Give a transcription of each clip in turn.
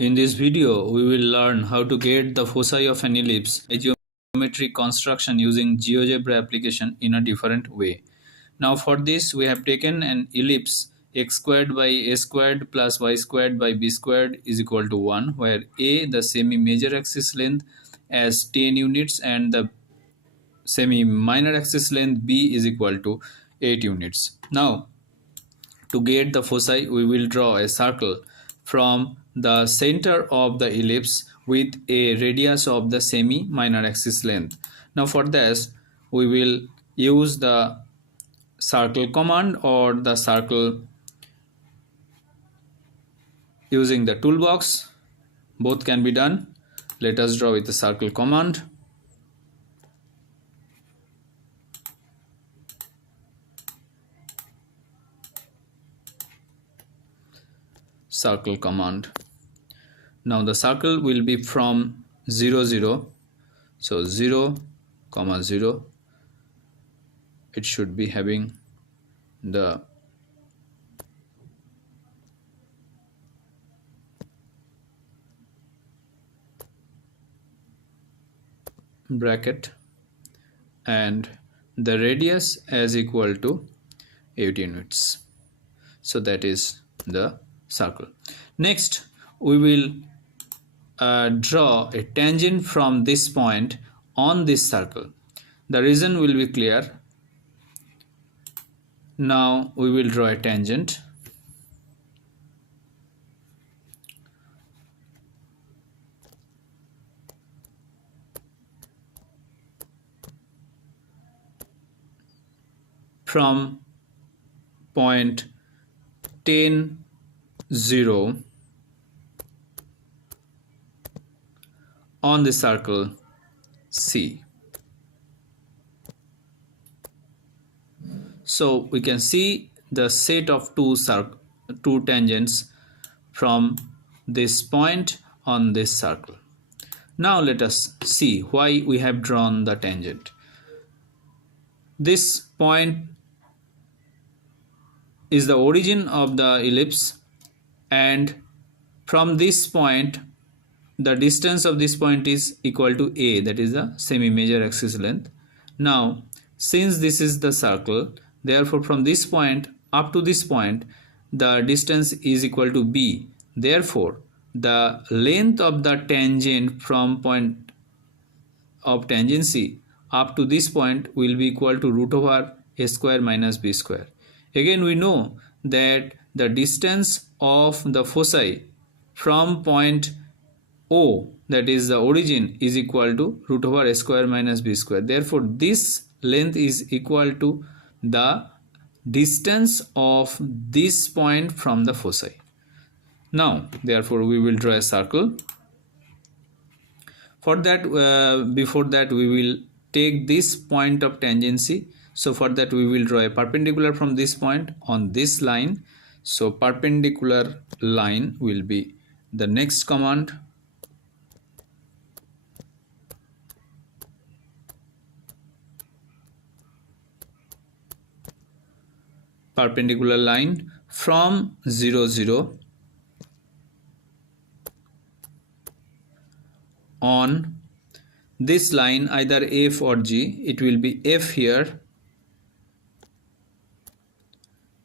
In this video, we will learn how to get the foci of an ellipse, a geometric construction using Geogebra application in a different way. Now for this, we have taken an ellipse x squared by a squared plus y squared by b squared is equal to 1, where a, the semi-major axis length, as 10 units and the semi-minor axis length b is equal to 8 units. Now, to get the foci, we will draw a circle from the center of the ellipse with a radius of the semi-minor axis length. Now for this, we will use the circle command or the circle using the toolbox. Both can be done. Let us draw with the circle command. Circle command. Now the circle will be from 0 0, so 0 comma 0. It should be having the bracket and the radius as equal to 8 units. So that is the circle. Next, we will draw a tangent from this point on this circle. The reason will be clear. Now we will draw a tangent. From point 10 0 on the circle C. So we can see the set of two tangents from this point on this circle. Now let us see why we have drawn the tangent. This point is the origin of the ellipse, and from this point the distance of this point is equal to a, that is the semi-major axis length. Now since this is the circle, therefore from this point up to this point the distance is equal to b. Therefore the length of the tangent from point of tangency up to this point will be equal to root over a square minus b square. Again, we know that the distance of the foci from point O, that is the origin, is equal to root over a square minus b square. Therefore this length is equal to the distance of this point from the foci. Now therefore we will draw a circle. For that, before that, we will take this point of tangency. So for that we will draw a perpendicular from this point on this line. So perpendicular line will be the next command. Perpendicular line from 0 0 on this line, either F or G. It will be F here.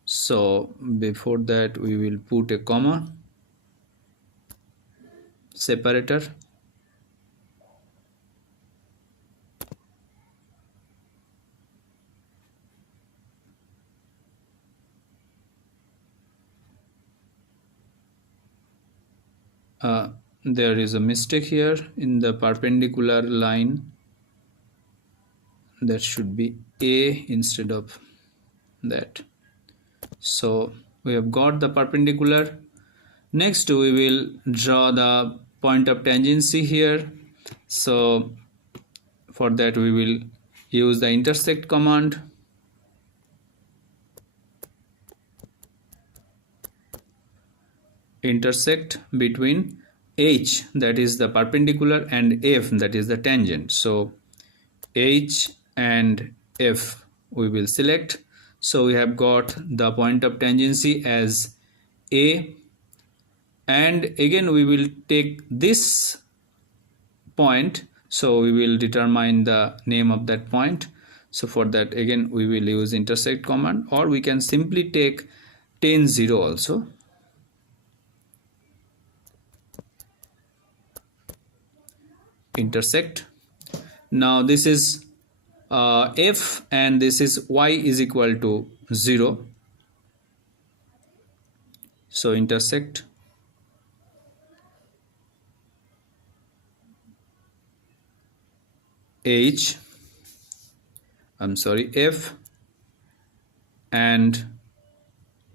So before that we will put a comma separator. There is a mistake here in the perpendicular line. That should be A instead of that. So we have got the perpendicular. Next we will draw the point of tangency here. So for that we will use the intersect command. Intersect between H, that is the perpendicular, and F, that is the tangent. So H and F we will select. So we have got the point of tangency as A and again we will take this point, so we will determine the name of that point. So for that again we will use intersect command, or we can simply take 10 0 also. Intersect. Now this is f and this is y is equal to 0. So intersect h, f and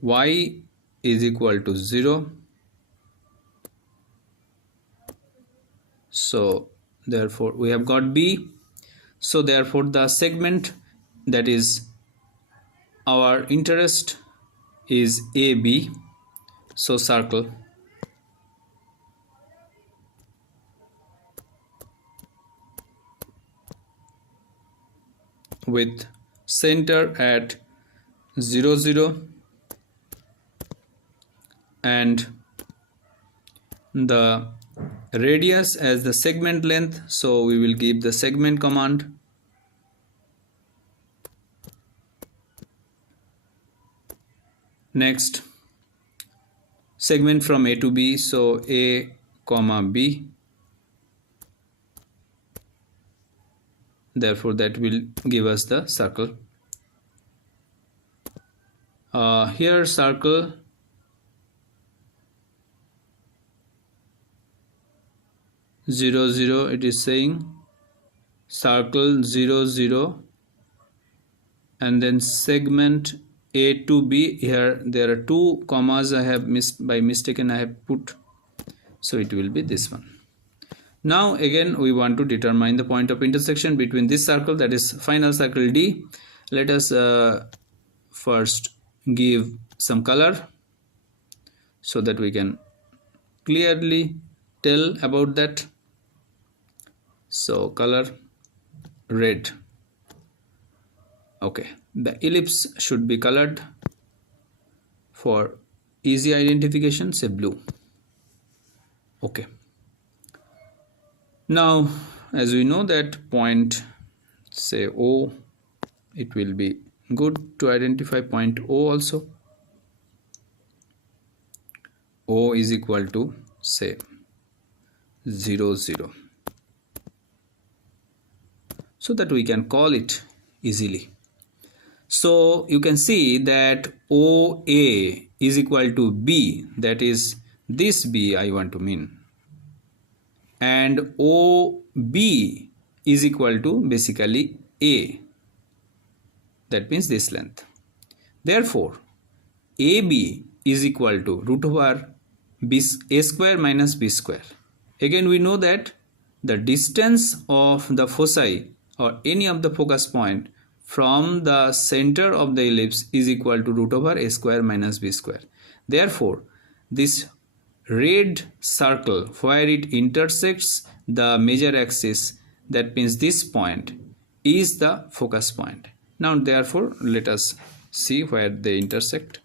y is equal to 0. So therefore we have got b. So therefore the segment that is our interest is AB. So circle with center at 0 0 and the radius as the segment length. So we will give the segment command. Next, segment from A to B, so A comma B. Therefore that will give us the circle. Here circle zero zero, it is saying circle 0 0 and then segment A to B. Here there are two commas I have missed by mistaken, I have put, so it will be this one. Now again we want to determine the point of intersection between this circle, that is final circle D. Let us first give some color so that we can clearly tell about that. So color red. Okay, the ellipse should be colored for easy identification, say blue. Okay, now as we know that point, say O, it will be good to identify point O also. O is equal to say 0 0, so that we can call it easily. So you can see that OA is equal to B, that is this B I want to mean, and OB is equal to basically A, that means this length. Therefore AB is equal to root over A square minus B square. Again we know that the distance of the foci or any of the focus point from the center of the ellipse is equal to root over A square minus B square. Therefore this red circle where it intersects the major axis, that means this point, is the focus point. Now therefore let us see where they intersect.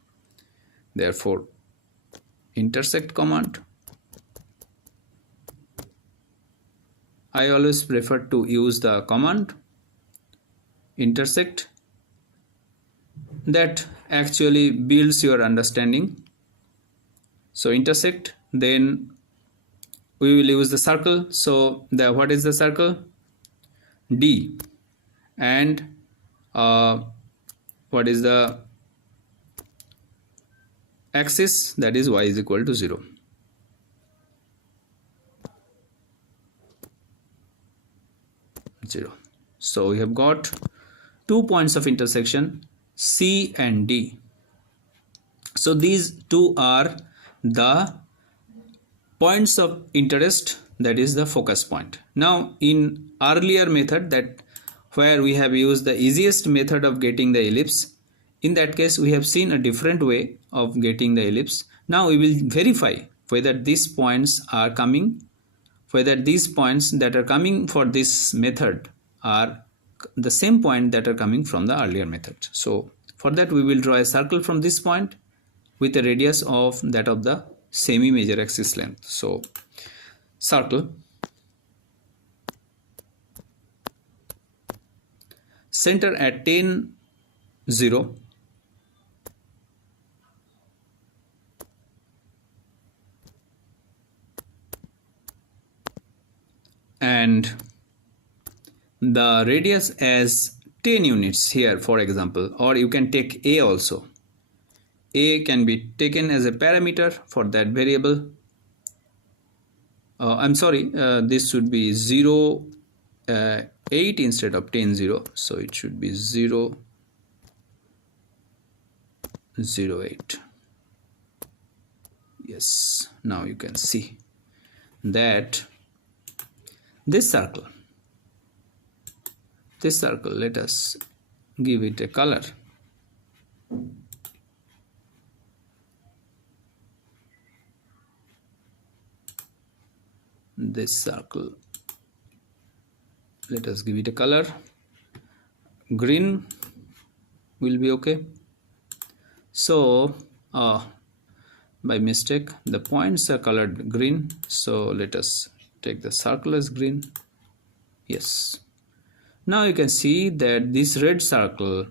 Therefore intersect command, I always prefer to use the command intersect, that actually builds your understanding. So intersect, then we will use the circle. So what is the circle? D, and what is the axis? That is y is equal to 0. So we have got 2 points of intersection, C and D. So these two are the points of interest, that is the focus point. Now in earlier method, that where we have used the easiest method of getting the ellipse, in that case we have seen a different way of getting the ellipse. Now we will verify whether these points are coming, whether these points that are coming for this method are the same point that are coming from the earlier method. So for that we will draw a circle from this point with a radius of that of the semi major axis length. So circle, center at 10, 0, and the radius as 10 units here, for example, or you can take a also. A can be taken as a parameter for that variable. I'm sorry, this should be 0, 8 instead of 10, 0. So it should be 0, 0, 8. Yes, now you can see that this circle, let us give it a color. This circle, let us give it a color. Green will be okay. So by mistake the points are colored green, so let us take the circle as green. Yes, now you can see that this red circle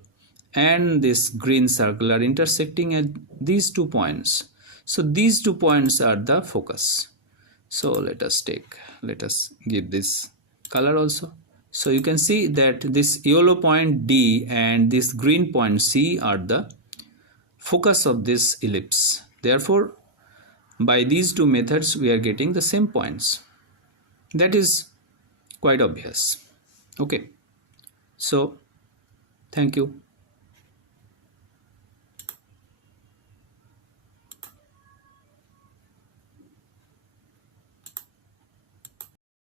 and this green circle are intersecting at these 2 points. So these 2 points are the focus. So let us give this color also. So you can see that this yellow point D and this green point C are the focus of this ellipse. Therefore, by these 2 methods we are getting the same points. That is quite obvious. Okay, so thank you.